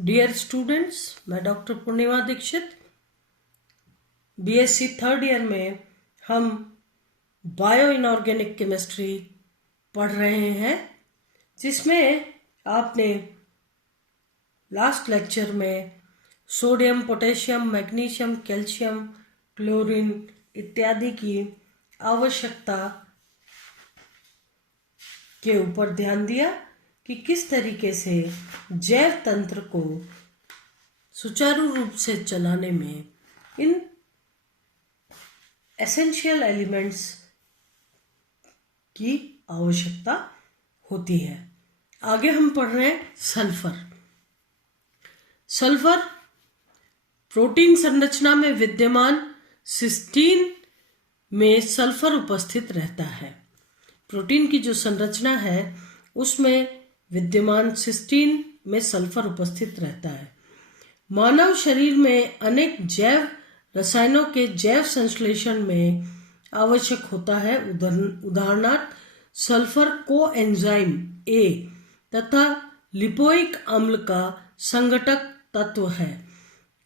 Dear students, मैं doctor पूर्णिमा Dixit. BSc third year में हम बायो इनऑर्गेनिक केमिस्ट्री पढ़ रहे हैं, जिसमें आपने लास्ट लेक्चर में sodium, potassium, magnesium, calcium, chlorine इत्यादि की आवश्यकता के ऊपर ध्यान दिया कि किस तरीके से जैव तंत्र को सुचारू रूप से चलाने में इन एसेंशियल एलिमेंट्स की आवश्यकता होती है। आगे हम पढ़ रहे हैं सल्फर। सल्फर प्रोटीन संरचना में विद्यमान सिस्टीन में सल्फर उपस्थित रहता है। प्रोटीन की जो संरचना है उसमें विद्यमान सिस्टीन में सल्फर उपस्थित रहता है। मानव शरीर में अनेक जैव रसायनों के जैव संश्लेषण में आवश्यक होता है। उदाहरणार्थ सल्फर कोएंजाइम ए तथा लिपोइक अम्ल का संघटक तत्व है।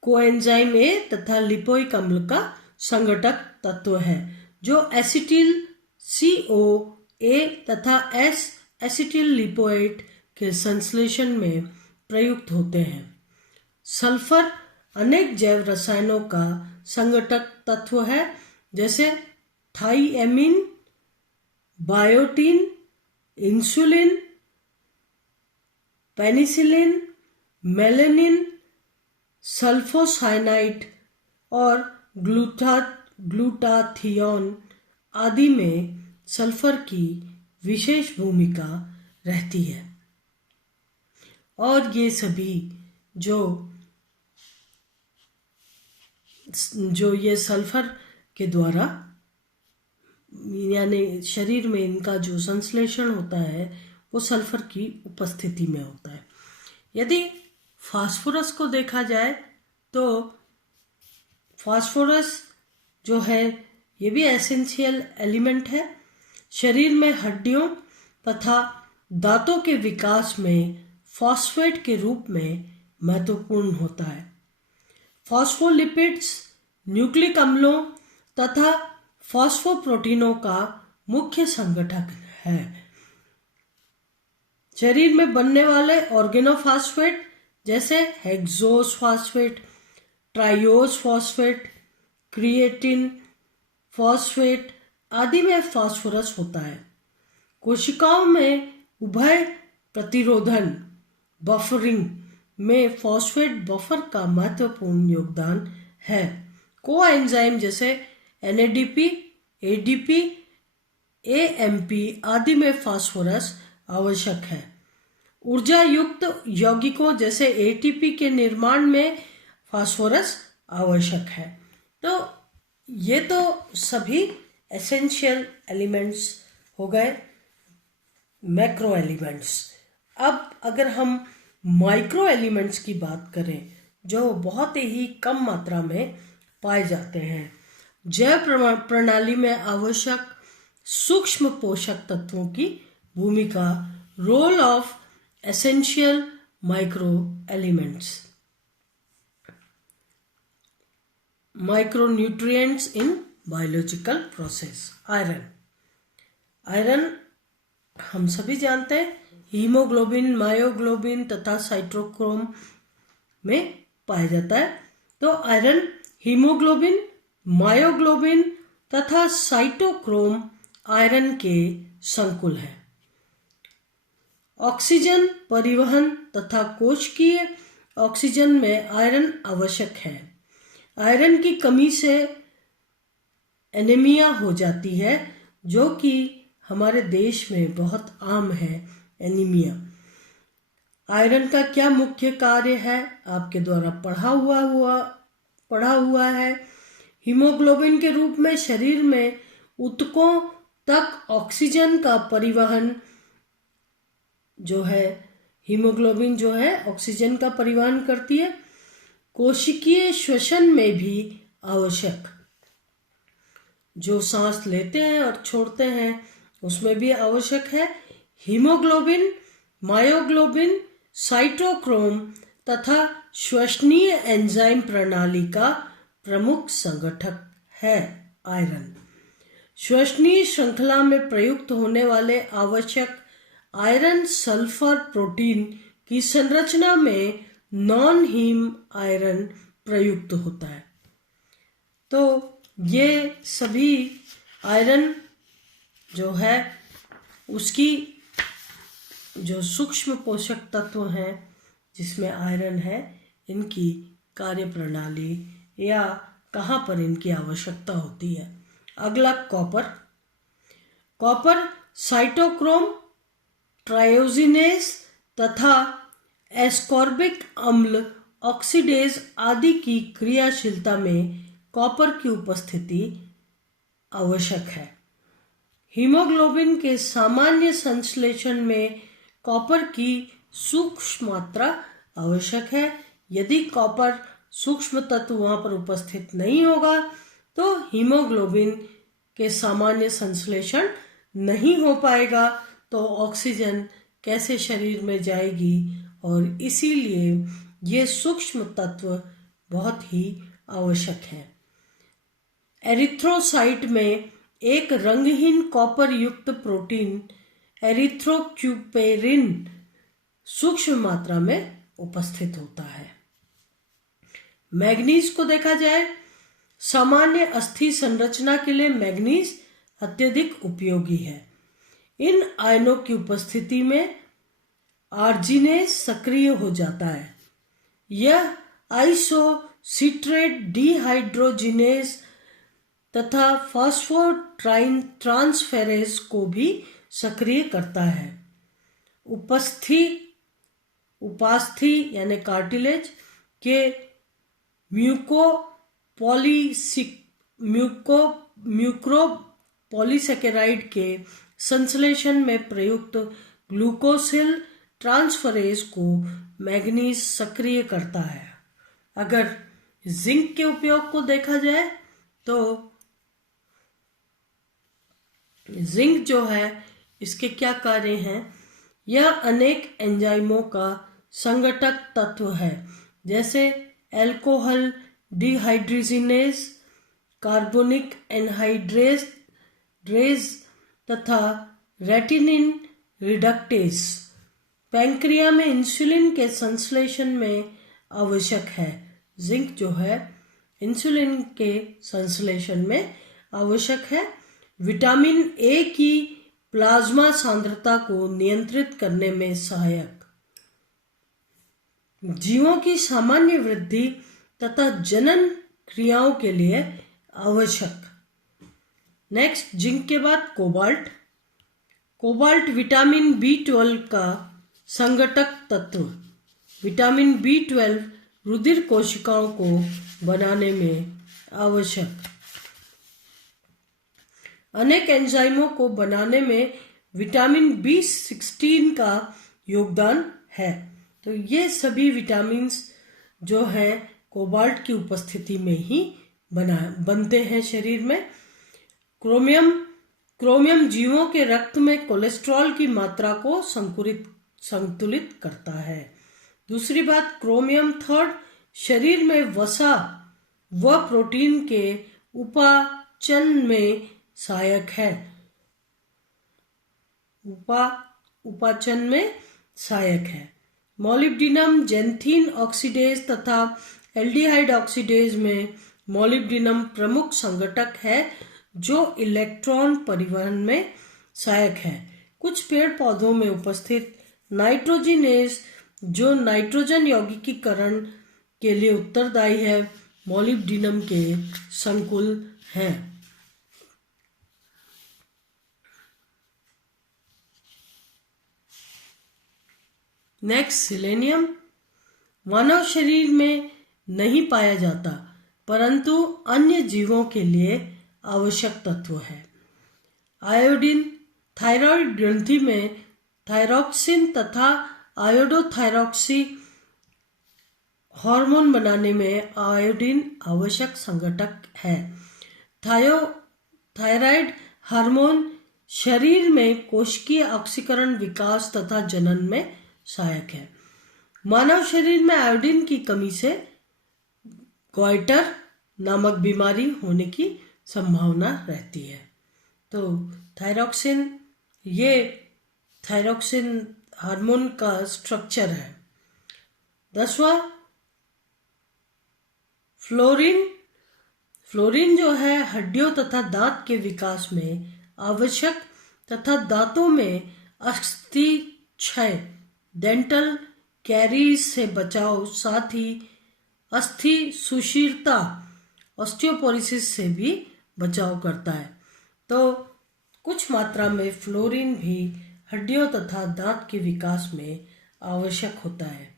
कोएंजाइम ए तथा लिपोइक अम्ल का संघटक तत्व है जो एसिटिल CO ए तथा S एसिटिल लिपोएट के संश्लेषण में प्रयुक्त होते हैं। सल्फर अनेक जैव रसायनों का संघटक तत्व है, जैसे thiamine, biotin, insulin, penicillin, melanin, sulphocyanide और ग्लूटाथियोन आदि में सल्फर की विशेष भूमिका रहती है। और ये सभी जो ये सल्फर के द्वारा यानी शरीर में इनका जो संश्लेषण होता है वो सल्फर की उपस्थिति में होता है। यदि फास्फोरस को देखा जाए तो फास्फोरस जो है ये भी एसेंशियल एलिमेंट है। शरीर में हड्डियों तथा दांतों के विकास में फॉस्फेट के रूप में महत्वपूर्ण होता है। फॉस्फोलिपिड्स न्यूक्लिक अम्लों तथा फॉस्फोप्रोटीनों का मुख्य संगठक है। शरीर में बनने वाले ऑर्गेनोफॉस्फेट जैसे hexose phosphate, triose phosphate, creatine phosphate आदि में फास्फोरस होता है। कोशिकाओं में उभय प्रतिरोधन बफरिंग में फॉस्फेट बफर का महत्वपूर्ण योगदान है। कोएंजाइम जैसे NADP, ADP, AMP आदि में फास्फोरस आवश्यक है। ऊर्जा युक्त यौगिकों जैसे ATP के निर्माण में फास्फोरस आवश्यक है। तो ये तो सभी एसेंशियल एलिमेंट्स हो गए, मैक्रो एलिमेंट्स। अब अगर हम माइक्रो एलिमेंट्स की बात करें जो बहुत ही कम मात्रा में पाए जाते हैं, जैव प्रणाली में आवश्यक सूक्ष्म पोषक तत्वों की भूमिका, role of essential micro elements. Micronutrients in biological process. Iron हम सभी जानते हैं हीमोग्लोबिन, मायोग्लोबिन तथा साइटोक्रोम में पाया जाता है। तो आयरन हीमोग्लोबिन, मायोग्लोबिन तथा साइटोक्रोम आयरन के संकुल है। ऑक्सीजन परिवहन तथा कोशिकीय ऑक्सीजन में आयरन आवश्यक है। आयरन की कमी से एनीमिया हो जाती है, जो कि हमारे देश में बहुत आम है। एनीमिया आयरन का क्या मुख्य कार्य है आपके द्वारा पढ़ा हुआ है। हीमोग्लोबिन के रूप में शरीर में ऊतकों तक ऑक्सीजन का परिवहन जो है, हीमोग्लोबिन जो है ऑक्सीजन का परिवहन करती है। कोशिकीय श्वसन में भी आवश्यक, जो सांस लेते हैं और छोड़ते हैं उसमें भी आवश्यक है। हीमोग्लोबिन, मायोग्लोबिन, साइटोक्रोम तथा श्वसनीय एंजाइम प्रणाली का प्रमुख संगठक है। आयरन श्वसनीय श्रृंखला में प्रयुक्त होने वाले आवश्यक आयरन सल्फर प्रोटीन की संरचना में नॉन हीम आयरन प्रयुक्त होता है। तो ये सभी आयरन जो है उसकी जो सूक्ष्म पोषक तत्व हैं जिसमें आयरन है, इनकी कार्यप्रणाली या कहाँ पर इनकी आवश्यकता होती है। अगला कॉपर साइटोक्रोम ट्रायोजिनेज तथा एस्कॉर्बिक अम्ल ऑक्सीडेज आदि की क्रियाशीलता में कॉपर की उपस्थिति आवश्यक है। हीमोग्लोबिन के सामान्य संश्लेषण में कॉपर की सूक्ष्म मात्रा आवश्यक है। यदि कॉपर सूक्ष्म तत्व वहाँ पर उपस्थित नहीं होगा तो हीमोग्लोबिन के सामान्य संश्लेषण नहीं हो पाएगा, तो ऑक्सीजन कैसे शरीर में जाएगी, और इसीलिए ये सूक्ष्म तत्व बहुत ही आवश्यक है। एरिथ्रोसाइट में एक रंगहीन कॉपर युक्त प्रोटीन एरिथ्रोक्यूपेरिन सूक्ष्म मात्रा में उपस्थित होता है। मैग्नीज को देखा जाए, सामान्य अस्थि संरचना के लिए मैग्नीज अत्यधिक उपयोगी है। इन आयनों की उपस्थिति में आर्जिनेज सक्रिय हो जाता है। यह आइसोसिट्रेट डिहाइड्रोजिनेज तथा फॉस्फोट्रांसफेरेज को भी सक्रिय करता है। उपास्थि यानी कार्टिलेज के म्यूकोपॉलीसेकेराइड के संश्लेषण में प्रयुक्त ग्लूकोसिल ट्रांसफरेज को मैग्नीज सक्रिय करता है। अगर जिंक के उपयोग को देखा जाए तो जिंक जो है इसके क्या कार्य हैं। यह अनेक एंजाइमों का संघटक तत्व है, जैसे अल्कोहल डिहाइड्रोजिनेज, कार्बोनिक एनहाइड्रेज तथा रेटिनिन रिडक्टेज। पैंक्रिया में इंसुलिन के संश्लेषण में आवश्यक है। जिंक जो है इंसुलिन के संश्लेषण में आवश्यक है। विटामिन ए की प्लाज्मा सांद्रता को नियंत्रित करने में सहायक। जीवों की सामान्य वृद्धि तथा जनन क्रियाओं के लिए आवश्यक। नेक्स्ट, जिंक के बाद कोबाल्ट विटामिन B12 का संघटक तत्व। विटामिन B12 रुधिर कोशिकाओं को बनाने में आवश्यक। अनेक एंजाइमों को बनाने में विटामिन B16 का योगदान है। तो ये सभी विटामिन्स जो हैं कोबाल्ट की उपस्थिति में ही बनते हैं शरीर में। क्रोमियम जीवों के रक्त में कोलेस्ट्रॉल की मात्रा को संतुलित करता है। दूसरी बात, क्रोमियम शरीर में वसा व प्रोटीन के उपाचन में सहायक है। उपाचन में सहायक है। मोलिब्डिनम जेंथीन ऑक्सीडेज तथा एल्डिहाइड ऑक्सीडेज में मोलिब्डिनम प्रमुख संघटक है जो इलेक्ट्रॉन परिवहन में सहायक है। कुछ पेड़ पौधों में उपस्थित नाइट्रोजिनेज जो नाइट्रोजन यौगिकीकरण के लिए उत्तरदायी है, मोलिब्डिनम के संकुल हैं। नेक्स्ट, सिलेनियम मानव शरीर में नहीं पाया जाता परंतु अन्य जीवों के लिए आवश्यक तत्व है। आयोडीन थायराइड ग्रंथि में थायरॉक्सिन तथा आयोडोथायरॉक्सी हार्मोन बनाने में आयोडीन आवश्यक संघटक है। थायराइड हार्मोन शरीर में कोशिकीय ऑक्सीकरण, विकास तथा जनन में सहायक है। मानव शरीर में आयोडीन की कमी से गॉइटर नामक बीमारी होने की संभावना रहती है। तो थायरॉक्सिन, ये थायरॉक्सिन हार्मोन का स्ट्रक्चर है। 10वां फ्लोरीन। फ्लोरीन जो है हड्डियों तथा दांत के विकास में आवश्यक तथा दांतों में अस्थि क्षय, डेंटल कैरीज से बचाव, साथ ही अस्थि सुशीरता, ऑस्टियोपोरोसिस से भी बचाव करता है। तो कुछ मात्रा में फ्लोरीन भी हड्डियों तथा दांत के विकास में आवश्यक होता है।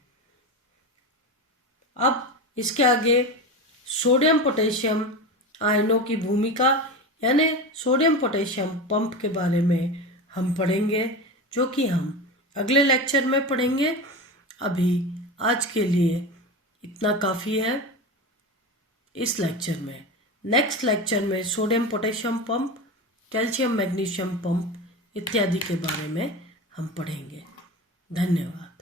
अब इसके आगे सोडियम पोटेशियम आयनों की भूमिका यानी सोडियम पोटेशियम पंप के बारे में हम पढ़ेंगे, जो कि हम अगले लेक्चर में पढ़ेंगे। अभी आज के लिए इतना काफ़ी है इस लेक्चर में। नेक्स्ट लेक्चर में sodium potassium pump, calcium magnesium pump इत्यादि के बारे में हम पढ़ेंगे। धन्यवाद।